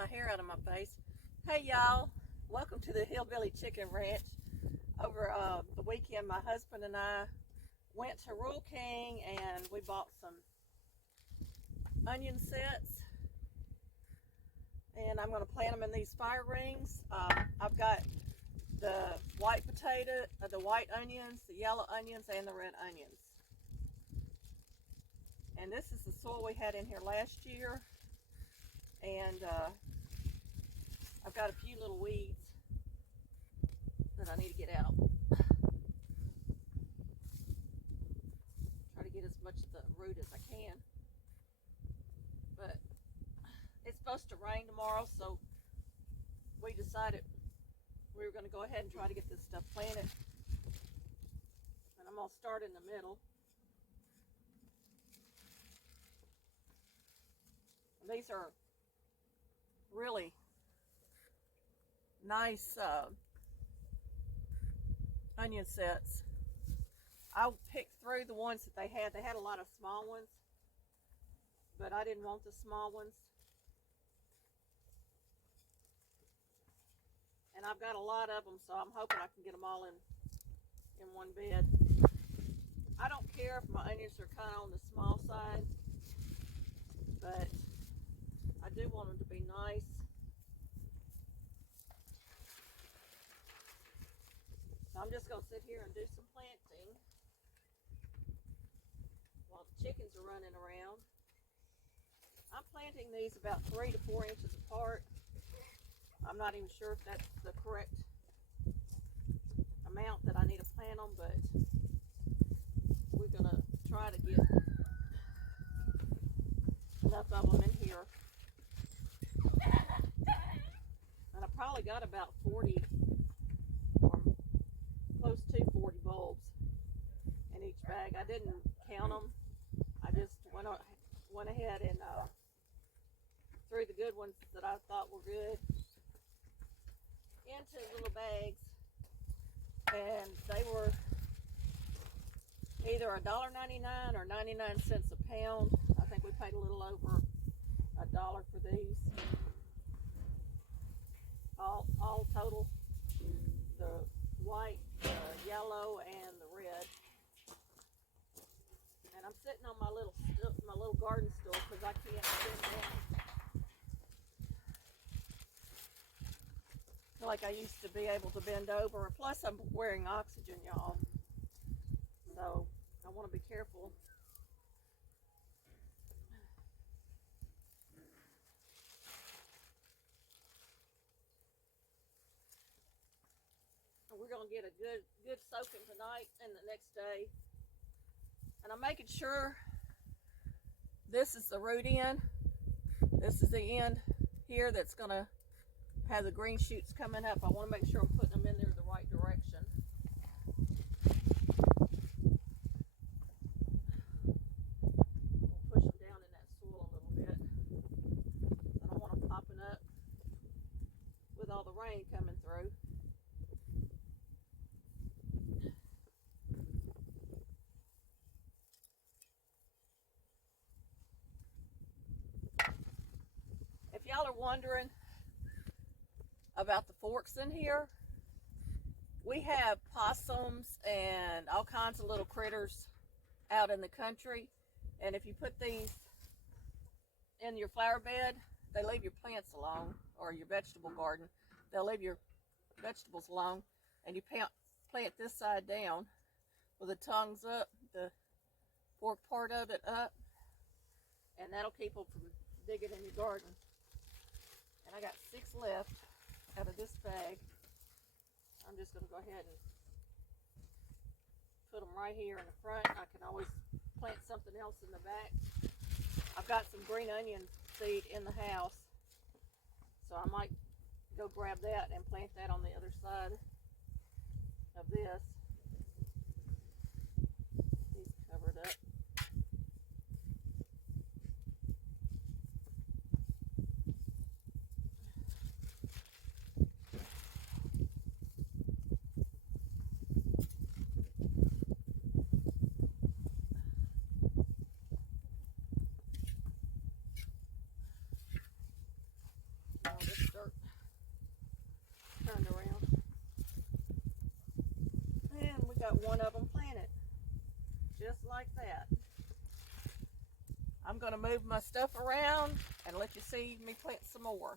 my hair out of my face. Hey y'all, welcome to the Hillbilly Chicken Ranch. Over the weekend, my husband and I went to Rural King and we bought some onion sets, and I'm going to plant them in these fire rings. I've got the white potato, the white onions, the yellow onions, and the red onions. And this is the soil we had in here last year. And I've got a few little weeds that I need to get out. Try to get as much of the root as I can. But it's supposed to rain tomorrow, so we decided we were going to go ahead and try to get this stuff planted. And I'm going to start in the middle. And these are really nice onion sets. I picked through the ones that they had. They had a lot of small ones, but I didn't want the small ones. And I've got a lot of them, so I'm hoping I can get them all in one bed. I don't care if my onions are kind of on the small side, but I do want them to be nice. So I'm just going to sit here and do some planting while the chickens are running around. I'm planting these about 3 to 4 inches apart. I'm not even sure if that's the correct amount that I need to plant them, but we're going to try to get enough of them in here. And I probably got about 40 or close to 40 bulbs in each bag. I didn't count them. I just went ahead and threw the good ones that I thought were good into little bags, and they were either $1.99 or 99 cents a pound. I think we paid a little over $1 for these. All total, the white, the yellow, and the red. And I'm sitting on my little garden stool because I can't sit down. I feel like I used to be able to bend over. Plus, I'm wearing oxygen, y'all. So I want to be careful. We're going to get a good soaking tonight and the next day. And I'm making sure this is the root end. This is the end here that's going to have the green shoots coming up. I want to make sure I'm putting them in there the right direction. We'll push them down in that soil a little bit. I don't want them popping up with all the rain coming through. If y'all are wondering about the forks in here, we have possums and all kinds of little critters out in the country, and if you put these in your flower bed, they leave your plants alone, or your vegetable garden. They'll leave your vegetables alone, and you plant this side down with the tongues up, the fork part of it up, and that'll keep them from digging in your garden. And I got 6 left out of this bag. I'm just going to go ahead and put them right here in the front. I can always plant something else in the back. I've got some green onion seed in the house, so I might go grab that and plant that on the other side of this. These covered up. like that. I'm going to move my stuff around and let you see me plant some more.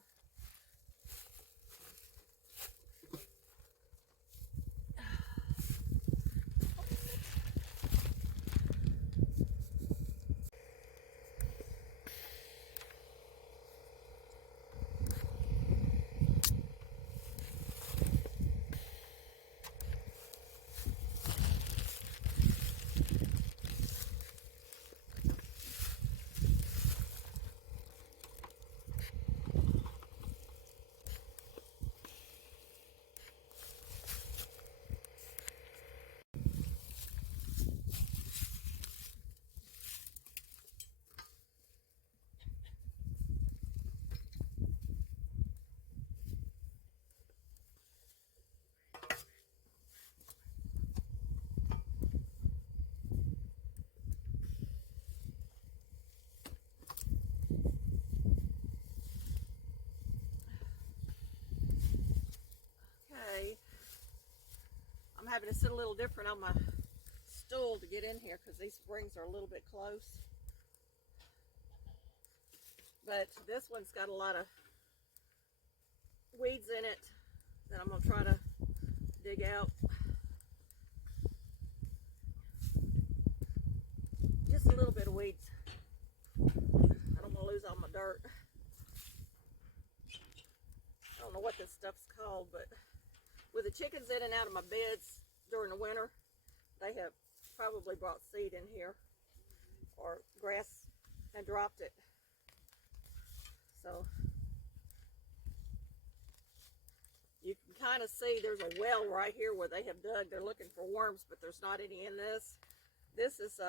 I'm having to sit a little different on my stool to get in here because these springs are a little bit close. But this one's got a lot of weeds in it that I'm going to try to dig out. Just a little bit of weeds. I don't want to lose all my dirt. I don't know what this stuff's called, but with the chickens in and out of my beds during the winter, they have probably brought seed in here or grass and dropped it. So you can kind of see there's a well right here where they have dug. They're looking for worms, but there's not any in this. This is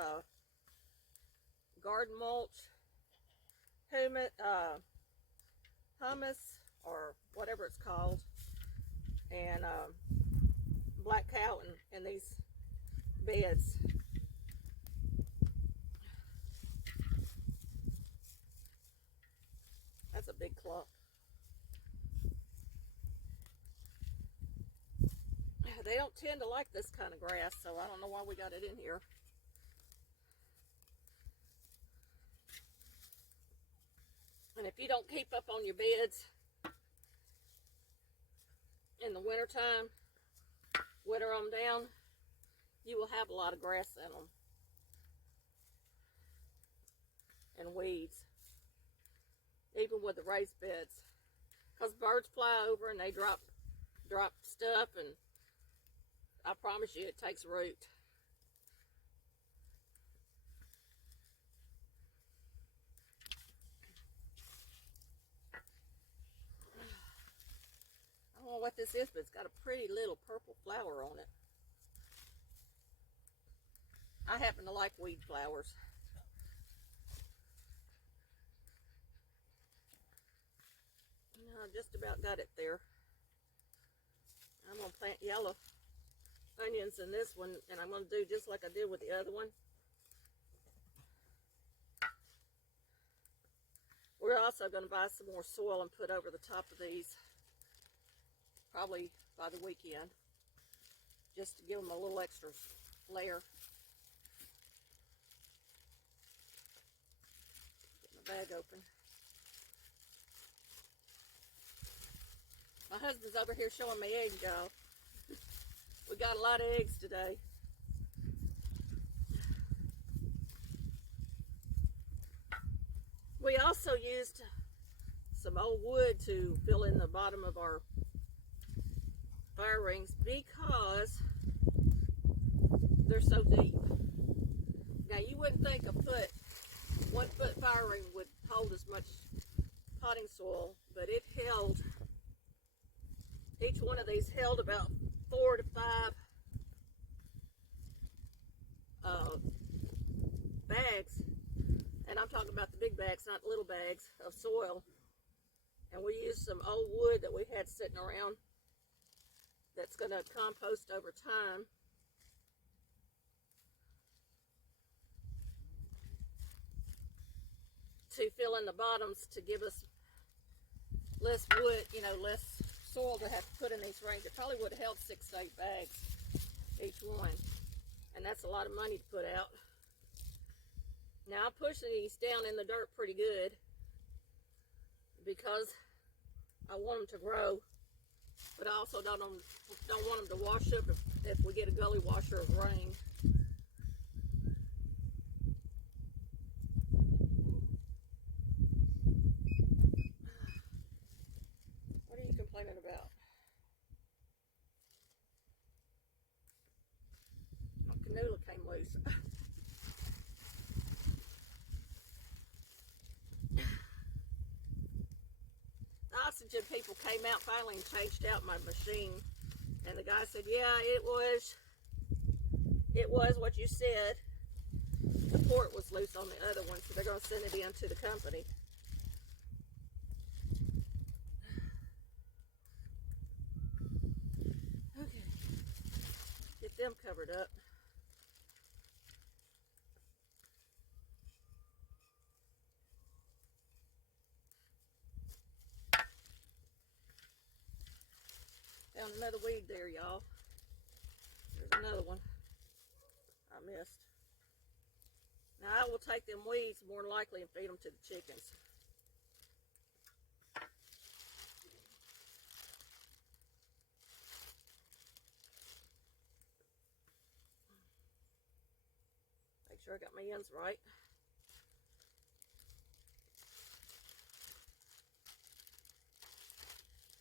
garden mulch, humus, or whatever it's called, and black cow in these beds. That's a big clump. They don't tend to like this kind of grass, so I don't know why we got it in here. And if you don't keep up on your beds in the wintertime, winter them down, you will have a lot of grass in them and weeds, even with the raised beds, because birds fly over and they drop stuff, and I promise you it takes root. I don't know what this is, but it's got a pretty little purple flower on it. I happen to like weed flowers. I just about got it there. I'm going to plant yellow onions in this one, and I'm going to do just like I did with the other one. We're also going to buy some more soil and put over the top of these, probably by the weekend, just to give them a little extra layer. Get my bag open. My husband's over here showing me eggs, y'all. We got a lot of eggs today. We also used some old wood to fill in the bottom of our fire rings because they're so deep. Now you wouldn't think a 1 foot fire ring would hold as much potting soil, but it held, each one of these held about 4 to 5 bags, and I'm talking about the big bags, not little bags of soil. And we used some old wood that we had sitting around that's going to compost over time. To fill in the bottoms to give us less wood, less soil to have to put in these rings. It probably would have held 6 to 8 bags each one, and that's a lot of money to put out. Now I push these down in the dirt pretty good because I want them to grow, but I also don't want them to wash up if we get a gully washer of rain. What are you complaining about? My canola came loose. The oxygen people came out finally and changed out my machine, and the guy said, yeah, it was what you said. The port was loose on the other one, so they're going to send it in to the company. Okay, get them covered up. Found another weed there, y'all. There's another one I missed. Now I will take them weeds more than likely and feed them to the chickens. Make sure I got my ends right.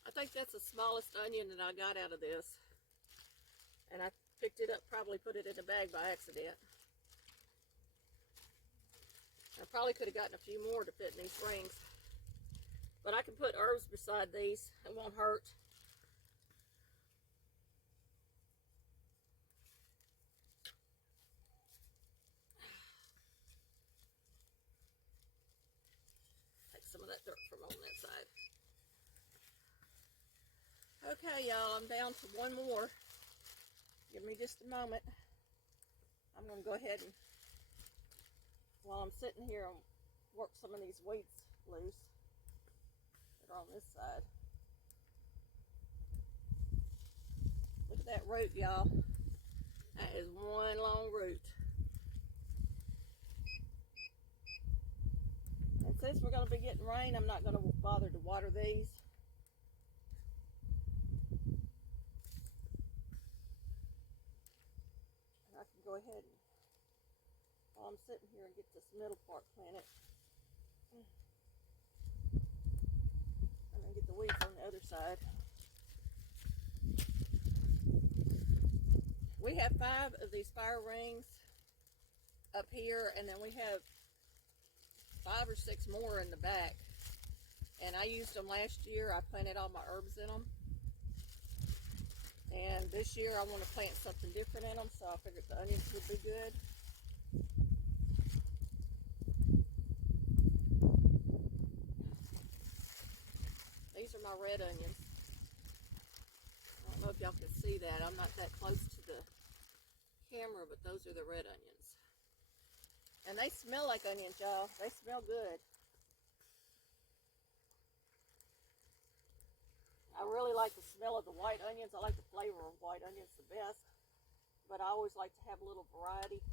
I think that's the smallest onion that I got out of this. And I picked it up, probably put it in a bag by accident. I probably could have gotten a few more to fit in these rings. But I can put herbs beside these. It won't hurt. Take some of that dirt from on that side. Okay, y'all, I'm down to one more. Give me just a moment. I'm going to go ahead and, while I'm sitting here, and work some of these weeds loose that are on this side. Look at that root, y'all. That is one long root. And since we're going to be getting rain, I'm not going to bother to water these. And I can go ahead and, while I'm sitting here, and get this middle part planted. And then get the weeds on the other side. We have 5 of these fire rings up here, and then we have 5 or 6 more in the back. And I used them last year. I planted all my herbs in them. And this year I want to plant something different in them, so I figured the onions would be good. These are my red onions. I don't know if y'all can see that. I'm not that close to the camera, but those are the red onions. And they smell like onions, y'all. They smell good. I really like the smell of the white onions. I like the flavor of white onions the best. But I always like to have a little variety.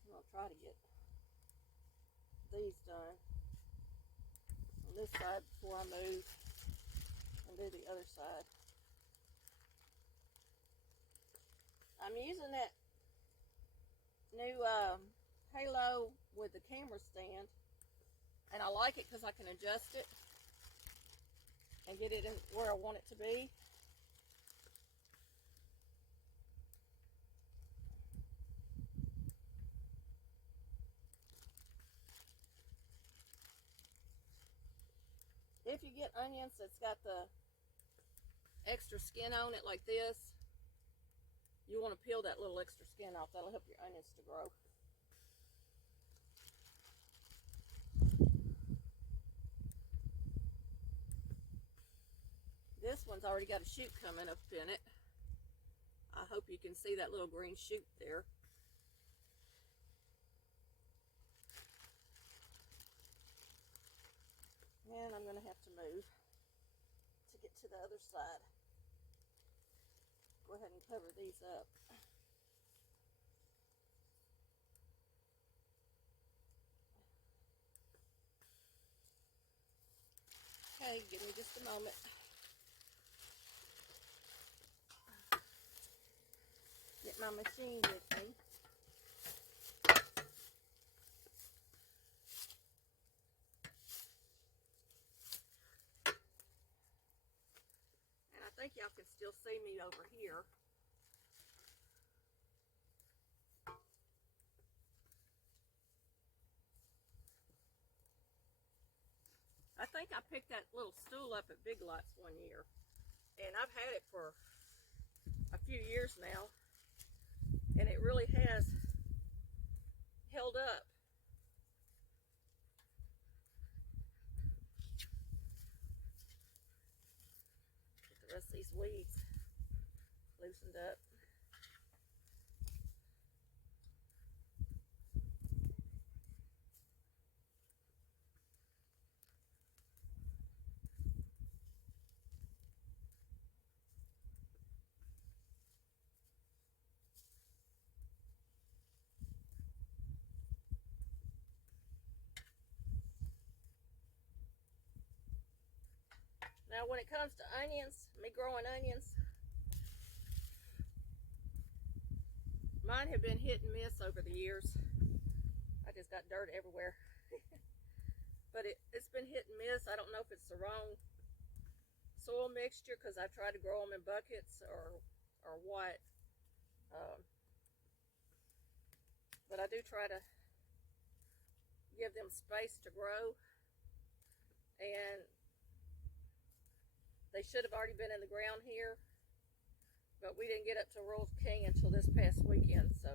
I'm going to try to get these done on this side before I move and do the other side. I'm using that new halo with the camera stand, and I like it because I can adjust it and get it in where I want it to be. If you get onions that's got the extra skin on it like this, you want to peel that little extra skin off. That'll help your onions to grow. This one's already got a shoot coming up in it. I hope you can see that little green shoot there. And I'm going to have to move. other side. Go ahead and cover these up. Okay, give me just a moment. Get my machine with me. And I think y'all can still see me over here. I think I picked that little stool up at Big Lots one year, and I've had it for a few years now, and it really has held up. Get the rest of these weeds loosened up. Now when it comes to onions, me growing onions, mine have been hit and miss over the years. I just got dirt everywhere. But it's been hit and miss. I don't know if it's the wrong soil mixture because I try to grow them in buckets or what. But I do try to give them space to grow. And they should have already been in the ground here, but we didn't get up to Royal King until this past weekend, so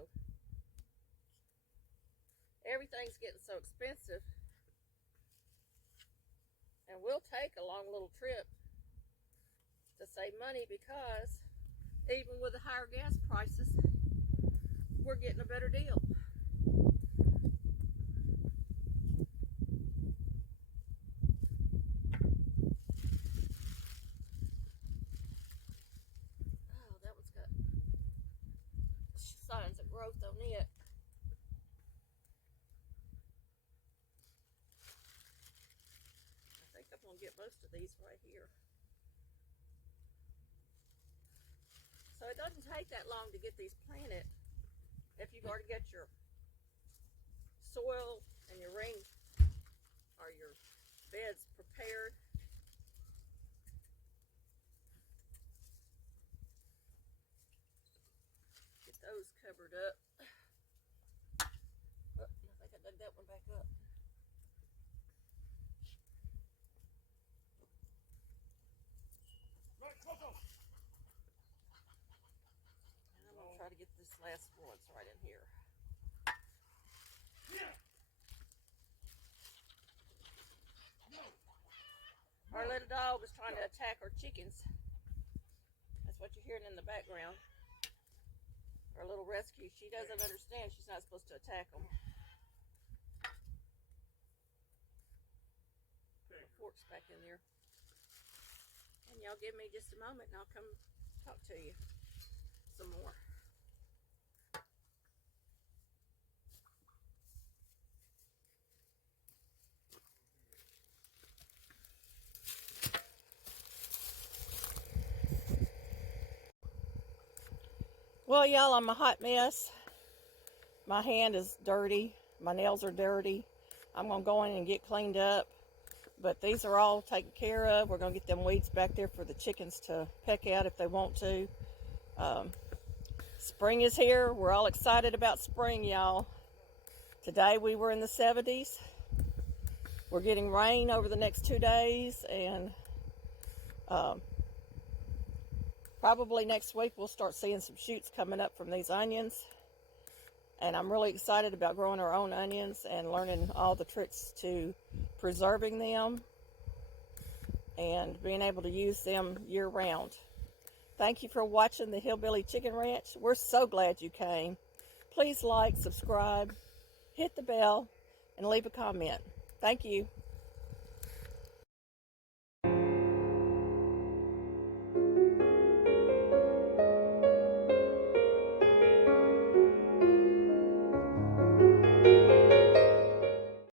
everything's getting so expensive. And we'll take a long little trip to save money because even with the higher gas prices, we're getting a better deal. Signs of growth on it. I think I'm going to get most of these right here. So it doesn't take that long to get these planted if you've already got your soil and your ring or your beds prepared. Those covered up. Oh, I think I dug that one back up. And I'm going to try to get this last one right in here. Our little dog was trying to attack our chickens. That's what you're hearing in the background. Our little rescue. She doesn't understand she's not supposed to attack them. The fork's back in there. And y'all give me just a moment and I'll come talk to you some more. Well, y'all, I'm a hot mess. My hand is dirty. My nails are dirty. I'm going to go in and get cleaned up. But these are all taken care of. We're going to get them weeds back there for the chickens to peck out if they want to. Spring is here. We're all excited about spring, y'all. Today we were in the 70s. We're getting rain over the next 2 days. And probably next week we'll start seeing some shoots coming up from these onions. And I'm really excited about growing our own onions and learning all the tricks to preserving them and being able to use them year-round. Thank you for watching the Hillbilly Chicken Ranch. We're so glad you came. Please like, subscribe, hit the bell, and leave a comment. Thank you.